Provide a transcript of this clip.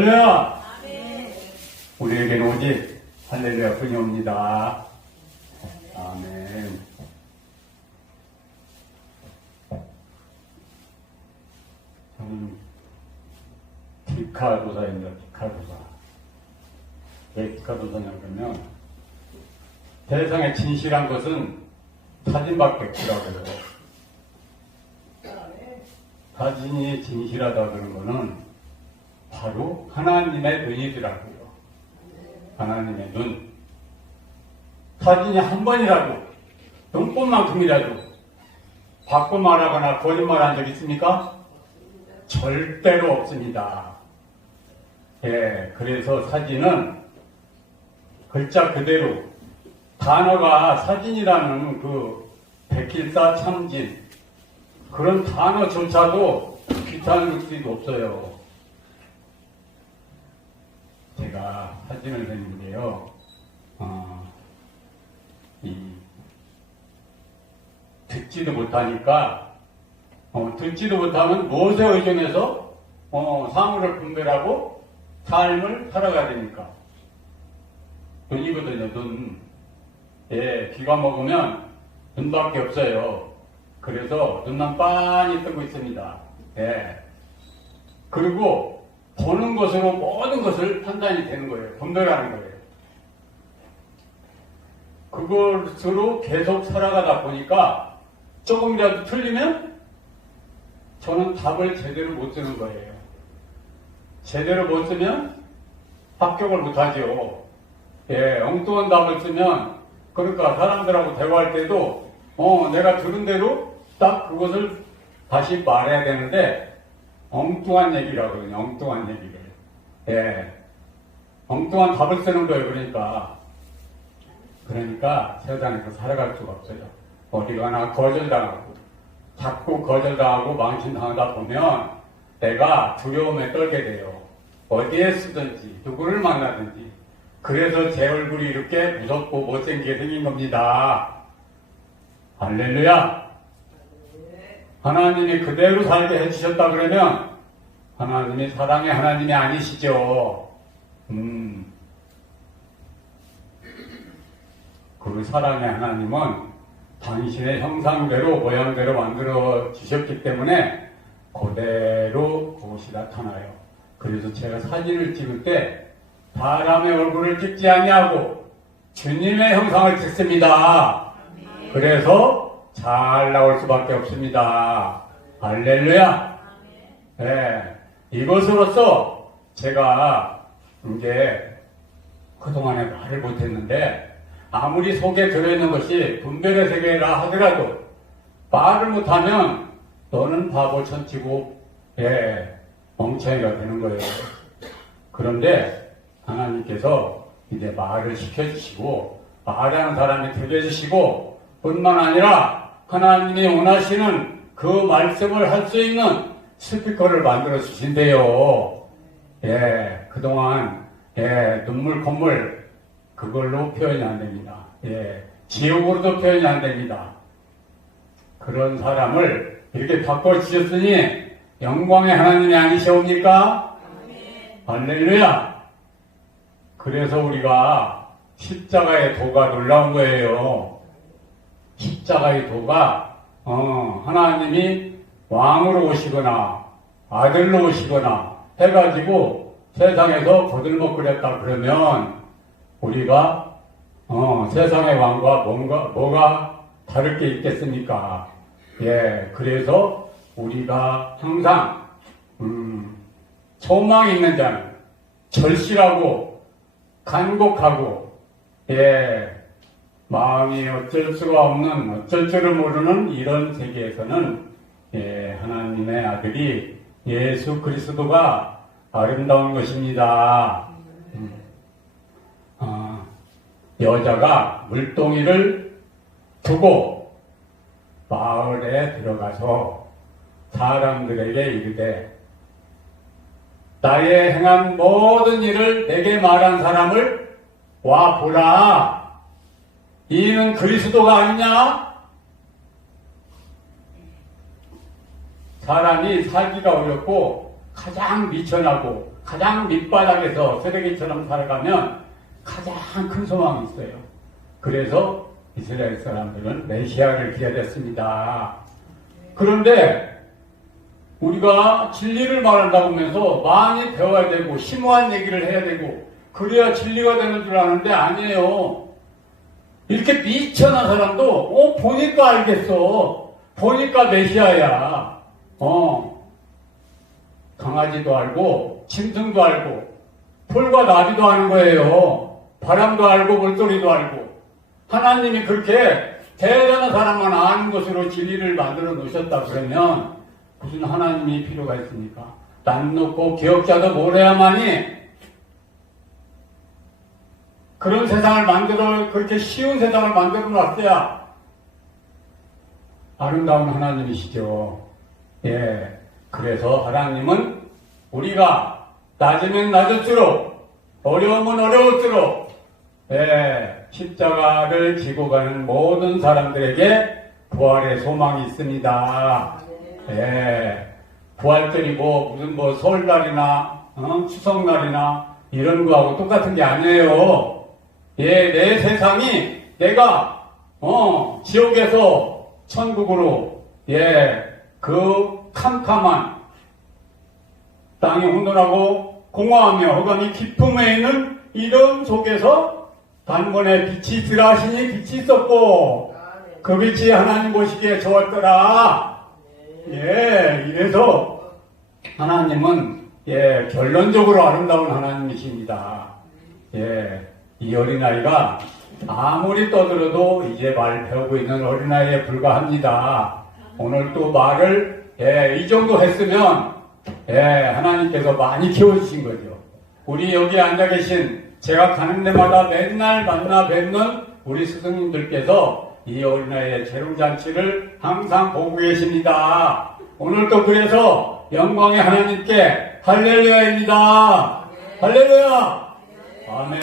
할렐루야! 우리에게는 오직 할렐루야 뿐이 옵니다. 아멘. 저는 디카도사입니다. 디카도사. 왜 디카도사냐 그러면 세상에 진실한 것은 사진밖에 없더라고요. 사진이 진실하다 그런 거는 바로 하나님의 눈이더라고요. 하나님의 눈. 사진이 한 번이라도, 눈꽃만큼이라도 바꿔 말하거나 거짓말 한 적 있습니까? 절대로 없습니다. 예, 그래서 사진은 글자 그대로 단어가 사진이라는 그 백일사 참진 그런 단어조차도 귀찮을 수도 없어요. 제가 사진을 했는데요. 듣지도 못하니까 듣지도 못하면 무엇에 의존해서 사물을 분별하고 삶을 살아가야 됩니까? 눈이거든요. 눈. 예, 귀가 먹으면 눈밖에 없어요. 그래서 눈만 빤히 뜨고 있습니다. 예. 그리고 보는 것으로 모든 것을 판단이 되는 거예요. 분별하는 거예요. 그것으로 계속 살아가다 보니까 조금이라도 틀리면 저는 답을 제대로 못 쓰는 거예요. 제대로 못 쓰면 합격을 못하죠. 예, 엉뚱한 답을 쓰면 그러니까 사람들하고 대화할 때도 내가 들은 대로 딱 그것을 다시 말해야 되는데 엉뚱한 얘기라고 그러냐, 엉뚱한 얘기를. 예. 엉뚱한 답을 쓰는 거예요, 그러니까 세상에서 살아갈 수가 없어요. 어디 가나 거절당하고, 자꾸 거절당하고 망신당하다 보면 내가 두려움에 떨게 돼요. 어디에 쓰든지, 누구를 만나든지. 그래서 제 얼굴이 이렇게 무섭고 못생기게 생긴 겁니다. 할렐루야! 하나님이 그대로 살게 해주셨다 그러면 하나님이 사랑의 하나님이 아니시죠. 그 사랑의 하나님은 당신의 형상대로 모양대로 만들어 주셨기 때문에 그대로 그것이 나타나요. 그래서 제가 사진을 찍을 때 사람의 얼굴을 찍지 아니하고 주님의 형상을 찍습니다. 그래서 잘 나올 수밖에 없습니다. 할렐루야. 네, 이것으로써 제가 이제 그동안에 말을 못했는데 아무리 속에 들어있는 것이 분별의 세계라 하더라도 말을 못하면 너는 바보 천치고 멍청이가 되는 거예요. 그런데 하나님께서 이제 말을 시켜주시고 말하는 사람이 들려주시고 뿐만 아니라 하나님이 원하시는 그 말씀을 할 수 있는 스피커를 만들어 주신대요. 예, 그동안 눈물 콧물 그걸로 표현이 안 됩니다. 예, 지옥으로도 표현이 안 됩니다. 그런 사람을 이렇게 바꿔 주셨으니 영광의 하나님이 아니시옵니까? 할렐루야. 그래서 우리가 십자가의 도가 놀라운 거예요. 십자가의 도가 하나님이 왕으로 오시거나 아들로 오시거나 해가지고 세상에서 거들먹거렸다 그러면 우리가 세상의 왕과 뭐가 다를 게 있겠습니까? 예, 그래서 우리가 항상 소망이 있는 자는 절실하고 간곡하고 마음이 어쩔 수가 없는 어쩔 줄을 모르는 이런 세계에서는 하나님의 아들이 예수 그리스도가 아름다운 것입니다. 여자가 물동이를 두고 마을에 들어가서 사람들에게 이르되 나의 행한 모든 일을 내게 말한 사람을 와 보라. 이는 그리스도가 아니냐? 사람이 살기가 어렵고 가장 미천하고 가장 밑바닥에서 쓰레기처럼 살아가면 가장 큰 소망이 있어요. 그래서 이스라엘 사람들은 메시아를 기다렸습니다. 그런데 우리가 진리를 말한다고 하면서 많이 배워야 되고 심오한 얘기를 해야 되고 그래야 진리가 되는 줄 아는데 아니에요. 이렇게 미천한 사람도 보니까 알겠어. 보니까 메시아야. 강아지도 알고 짐승도 알고 풀과 나비도 아는 거예요. 바람도 알고 물소리도 알고 하나님이 그렇게 대단한 사람만 아는 것으로 진리를 만들어 놓으셨다 그러면 무슨 하나님이 필요가 있습니까? 남 놓고 기억자도 모래야만이 그런 세상을 그렇게 쉬운 세상을 만들어 놨어야 아름다운 하나님이시죠. 예. 그래서 하나님은 우리가 낮으면 낮을수록 어려우면 어려울수록 십자가를 지고 가는 모든 사람들에게 부활의 소망이 있습니다. 부활절이 무슨 설날이나 추석날이나 이런 거하고 똑같은 게 아니에요. 내 세상이 내가 지옥에서 천국으로 그 캄캄한 땅이 혼돈하고 공허하며 허감이 깊음에 있는 이런 속에서 단번에 빛이 있으라 하시니 빛이 있었고 그 빛이 하나님 보시기에 좋았더라. 이래서 하나님은 결론적으로 아름다운 하나님이십니다. 이 어린아이가 아무리 떠들어도 이제 말 배우고 있는 어린아이에 불과합니다. 오늘 또 말을 이 정도 했으면 하나님께서 많이 키워주신 거죠. 우리 여기 앉아 계신 제가 가는 데마다 맨날 만나 뵙는 우리 스승님들께서 이 어린아이의 재롱잔치를 항상 보고 계십니다. 오늘도 그래서 영광의 하나님께 할렐루야입니다. 할렐루야. 아멘.